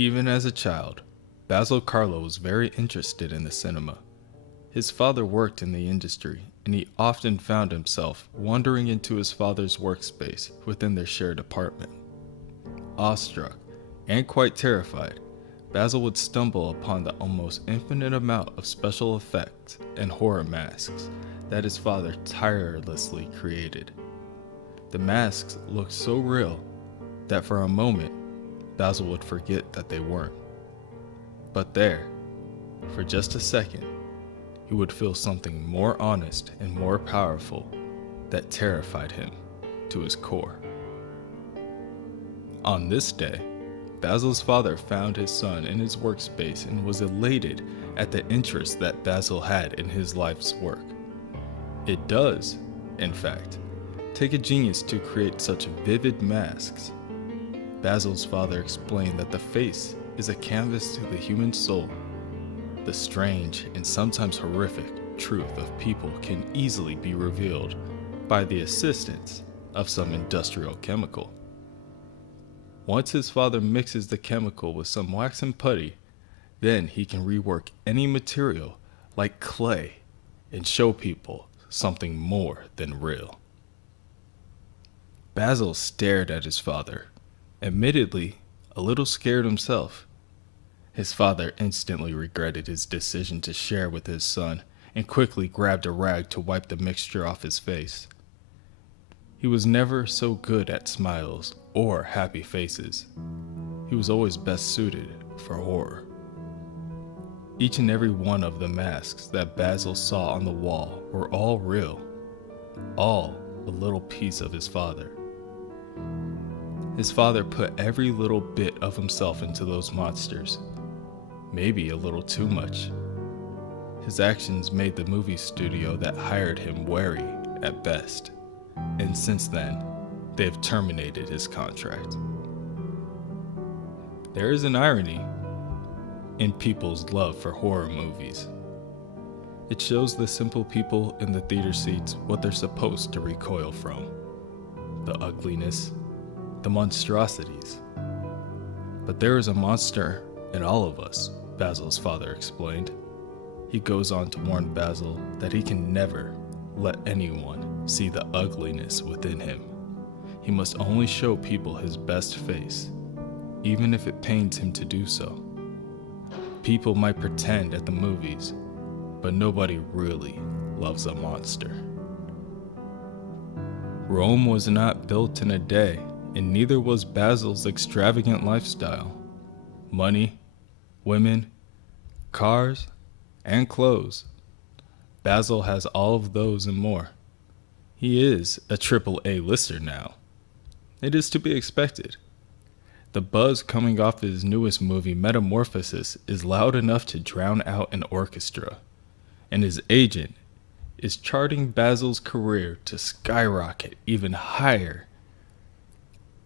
Even as a child, Basil Carlo was very interested in the cinema. His father worked in the industry, and he often found himself wandering into his father's workspace within their shared apartment. Awestruck and quite terrified, Basil would stumble upon the almost infinite amount of special effects and horror masks that his father tirelessly created. The masks looked so real that for a moment, Basil would forget that they weren't. But there, for just a second, he would feel something more honest and more powerful that terrified him to his core. On this day, Basil's father found his son in his workspace and was elated at the interest that Basil had in his life's work. It does, in fact, take a genius to create such vivid masks. Basil's father explained that the face is a canvas to the human soul. The strange and sometimes horrific truth of people can easily be revealed by the assistance of some industrial chemical. Once his father mixes the chemical with some wax and putty, then he can rework any material like clay and show people something more than real. Basil stared at his father, admittedly a little scared himself. His father instantly regretted his decision to share with his son and quickly grabbed a rag to wipe the mixture off his face. He was never so good at smiles or happy faces. He was always best suited for horror. Each and every one of the masks that Basil saw on the wall were all real, all a little piece of his father. His father put every little bit of himself into those monsters, maybe a little too much. His actions made the movie studio that hired him wary at best, and since then, they have terminated his contract. There is an irony in people's love for horror movies. It shows the simple people in the theater seats what they're supposed to recoil from: the ugliness, the monstrosities. But there is a monster in all of us, Basil's father explained. He goes on to warn Basil that he can never let anyone see the ugliness within him. He must only show people his best face, even if it pains him to do so. People might pretend at the movies, but nobody really loves a monster. Rome was not built in a day, and neither was Basil's extravagant lifestyle. Money, women, cars, and clothes. Basil has all of those and more. He is a triple-A lister now. It is to be expected. The buzz coming off his newest movie, Metamorphosis, is loud enough to drown out an orchestra, and his agent is charting Basil's career to skyrocket even higher.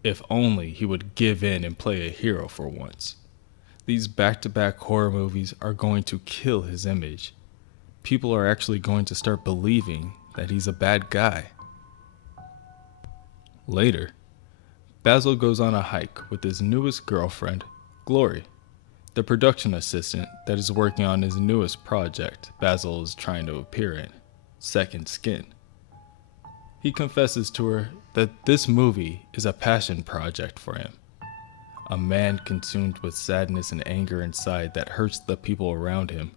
If only he would give in and play a hero for once. These back-to-back horror movies are going to kill his image. People are actually going to start believing that he's a bad guy. Later, Basil goes on a hike with his newest girlfriend, Glory, the production assistant that is working on his newest project Basil is trying to appear in, Second Skin. He confesses to her that this movie is a passion project for him. A man consumed with sadness and anger inside that hurts the people around him.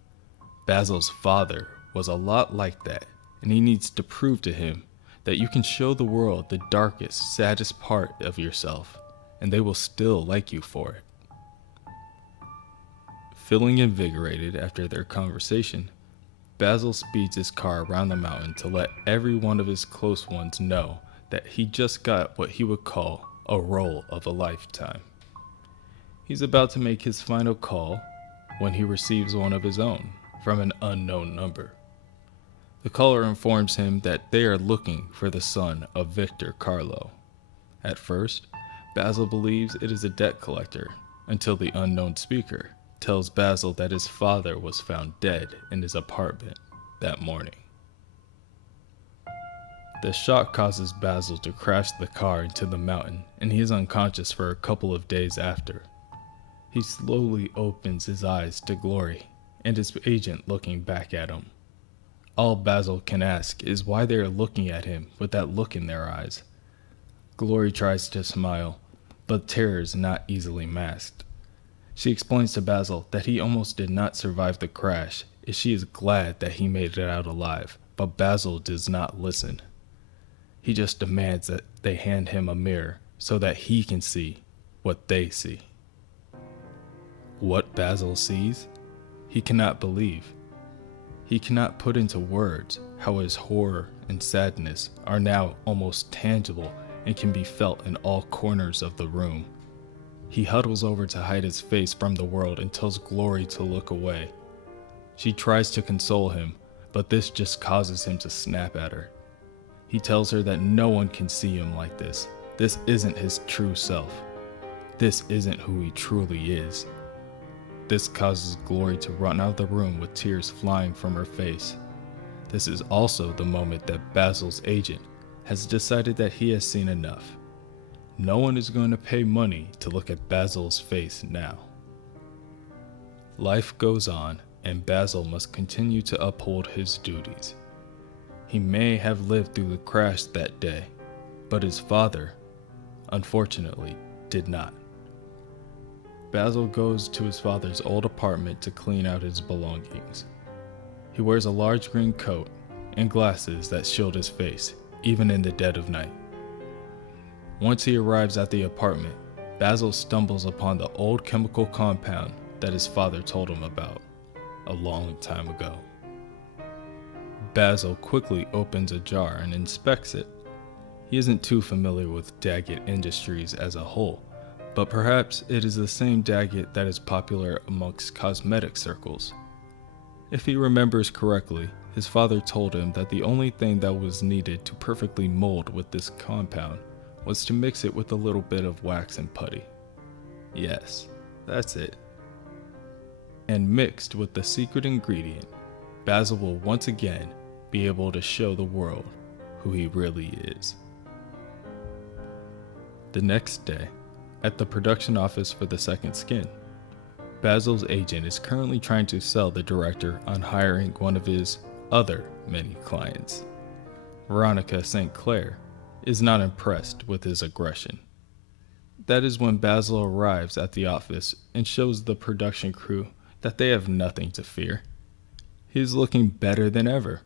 Basil's father was a lot like that, and he needs to prove to him that you can show the world the darkest, saddest part of yourself, and they will still like you for it. Feeling invigorated after their conversation, Basil speeds his car around the mountain to let every one of his close ones know that he just got what he would call a role of a lifetime. He's about to make his final call when he receives one of his own from an unknown number. The caller informs him that they are looking for the son of Victor Carlo. At first, Basil believes it is a debt collector until the unknown speaker tells Basil that his father was found dead in his apartment that morning. The shock causes Basil to crash the car into the mountain, and he is unconscious for a couple of days after. He slowly opens his eyes to Glory and his agent looking back at him. All Basil can ask is why they are looking at him with that look in their eyes. Glory tries to smile, but terror is not easily masked. She explains to Basil that he almost did not survive the crash, and she is glad that he made it out alive, but Basil does not listen. He just demands that they hand him a mirror so that he can see what they see. What Basil sees, he cannot believe. He cannot put into words how his horror and sadness are now almost tangible and can be felt in all corners of the room. He huddles over to hide his face from the world and tells Glory to look away. She tries to console him, but this just causes him to snap at her. He tells her that no one can see him like this. This isn't his true self. This isn't who he truly is. This causes Glory to run out of the room with tears flying from her face. This is also the moment that Basil's agent has decided that he has seen enough. No one is going to pay money to look at Basil's face now. Life goes on, and Basil must continue to uphold his duties. He may have lived through the crash that day, but his father, unfortunately, did not. Basil goes to his father's old apartment to clean out his belongings. He wears a large green coat and glasses that shield his face, even in the dead of night. Once he arrives at the apartment, Basil stumbles upon the old chemical compound that his father told him about a long time ago. Basil quickly opens a jar and inspects it. He isn't too familiar with Daggett Industries as a whole, but perhaps it is the same Daggett that is popular amongst cosmetic circles. If he remembers correctly, his father told him that the only thing that was needed to perfectly mold with this compound was to mix it with a little bit of wax and putty. Yes, that's it. And mixed with the secret ingredient, Basil will once again be able to show the world who he really is. The next day, at the production office for The Second Skin, Basil's agent is currently trying to sell the director on hiring one of his other many clients. Veronica St. Clair is not impressed with his aggression. That is when Basil arrives at the office and shows the production crew that they have nothing to fear. He is looking better than ever.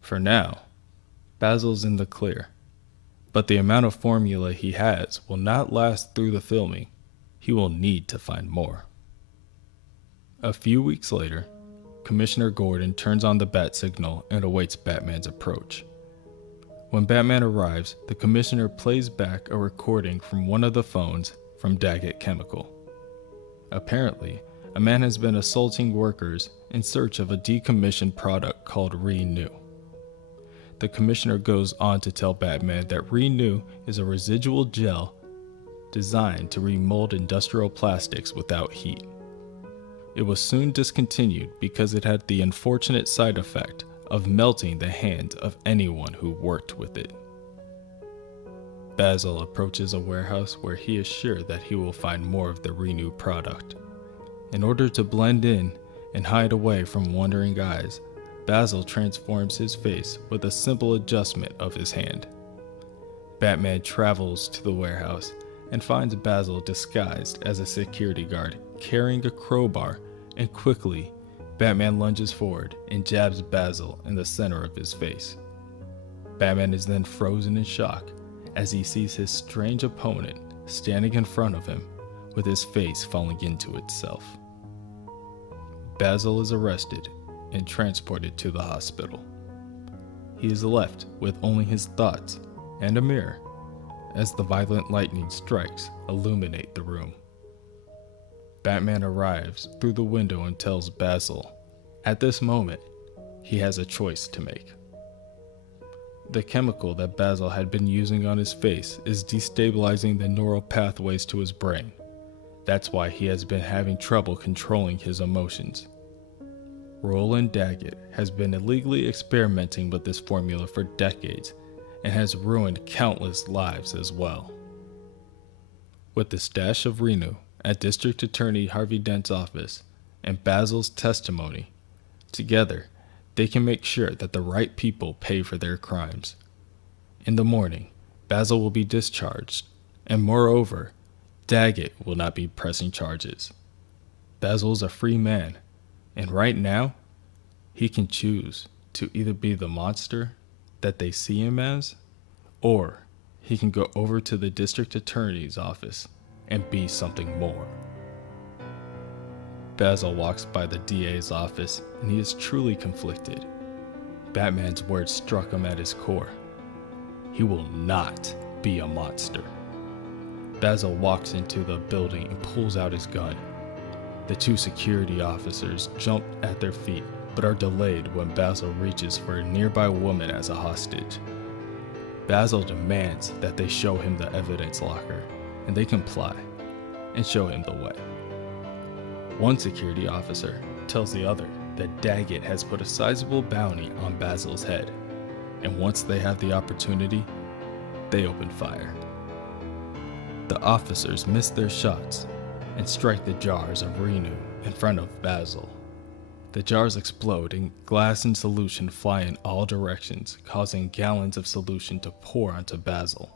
For now, Basil's in the clear, but the amount of formula he has will not last through the filming. He will need to find more. A few weeks later, Commissioner Gordon turns on the bat signal and awaits Batman's approach. When Batman arrives, the Commissioner plays back a recording from one of the phones from Daggett Chemical. Apparently, a man has been assaulting workers in search of a decommissioned product called Renew. The Commissioner goes on to tell Batman that Renew is a residual gel designed to remold industrial plastics without heat. It was soon discontinued because it had the unfortunate side effect of melting the hands of anyone who worked with it. Basil approaches a warehouse where he is sure that he will find more of the Renew product. In order to blend in and hide away from wondering eyes, Basil transforms his face with a simple adjustment of his hand. Batman travels to the warehouse and finds Basil disguised as a security guard carrying a crowbar, and quickly, Batman lunges forward and jabs Basil in the center of his face. Batman is then frozen in shock as he sees his strange opponent standing in front of him with his face falling into itself. Basil is arrested and transported to the hospital. He is left with only his thoughts and a mirror as the violent lightning strikes illuminate the room. Batman arrives through the window and tells Basil, at this moment, he has a choice to make. The chemical that Basil had been using on his face is destabilizing the neural pathways to his brain. That's why he has been having trouble controlling his emotions. Roland Daggett has been illegally experimenting with this formula for decades and has ruined countless lives as well. With the stash of Renew at District Attorney Harvey Dent's office and Basil's testimony, together, they can make sure that the right people pay for their crimes. In the morning, Basil will be discharged, and moreover, Daggett will not be pressing charges. Basil is a free man, and right now, he can choose to either be the monster that they see him as, or he can go over to the district attorney's office and be something more. Basil walks by the DA's office, and he is truly conflicted. Batman's words struck him at his core. He will not be a monster. Basil walks into the building and pulls out his gun. The two security officers jump at their feet, but are delayed when Basil reaches for a nearby woman as a hostage. Basil demands that they show him the evidence locker, and they comply and show him the way. One security officer tells the other that Daggett has put a sizable bounty on Basil's head, and once they have the opportunity, they open fire. The officers miss their shots and strike the jars of Renu in front of Basil. The jars explode and glass and solution fly in all directions, causing gallons of solution to pour onto Basil.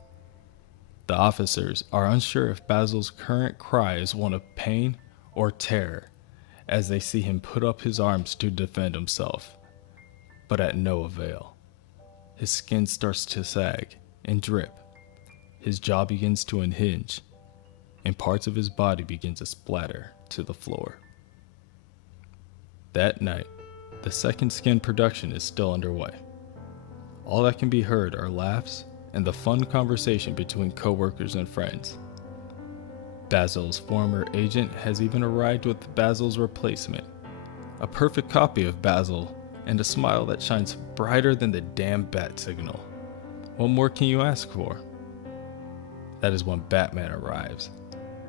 The officers are unsure if Basil's current cry is one of pain or terror, as they see him put up his arms to defend himself, but at no avail. His skin starts to sag and drip, his jaw begins to unhinge, and parts of his body begin to splatter to the floor. That night, the second skin production is still underway. All that can be heard are laughs and the fun conversation between coworkers and friends. Basil's former agent has even arrived with Basil's replacement, a perfect copy of Basil and a smile that shines brighter than the damn bat signal. What more can you ask for? That is when Batman arrives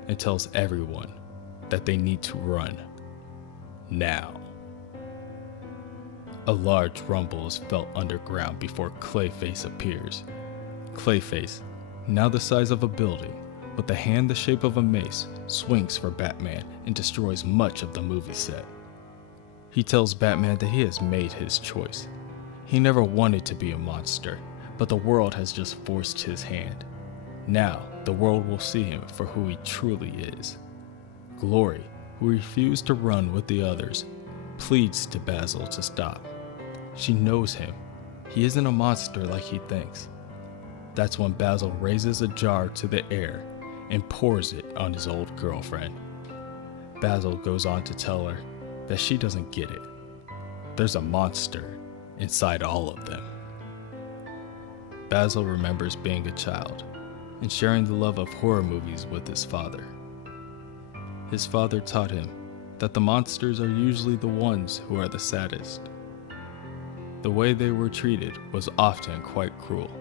and tells everyone that they need to run now. A large rumble is felt underground before Clayface appears. Clayface, now the size of a building, with a hand the shape of a mace, swings for Batman and destroys much of the movie set. He tells Batman that he has made his choice. He never wanted to be a monster, but the world has just forced his hand. Now, the world will see him for who he truly is. Glory, who refused to run with the others, pleads to Basil to stop. She knows him. He isn't a monster like he thinks. That's when Basil raises a jar to the air and pours it on his old girlfriend. Basil goes on to tell her that she doesn't get it. There's a monster inside all of them. Basil remembers being a child and sharing the love of horror movies with his father. His father taught him that the monsters are usually the ones who are the saddest. The way they were treated was often quite cruel.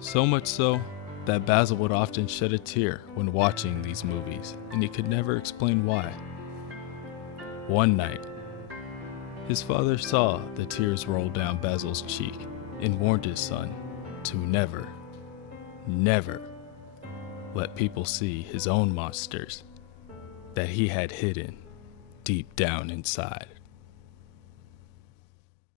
So much so that Basil would often shed a tear when watching these movies, and he could never explain why. One night, his father saw the tears roll down Basil's cheek and warned his son to never, never let people see his own monsters that he had hidden deep down inside.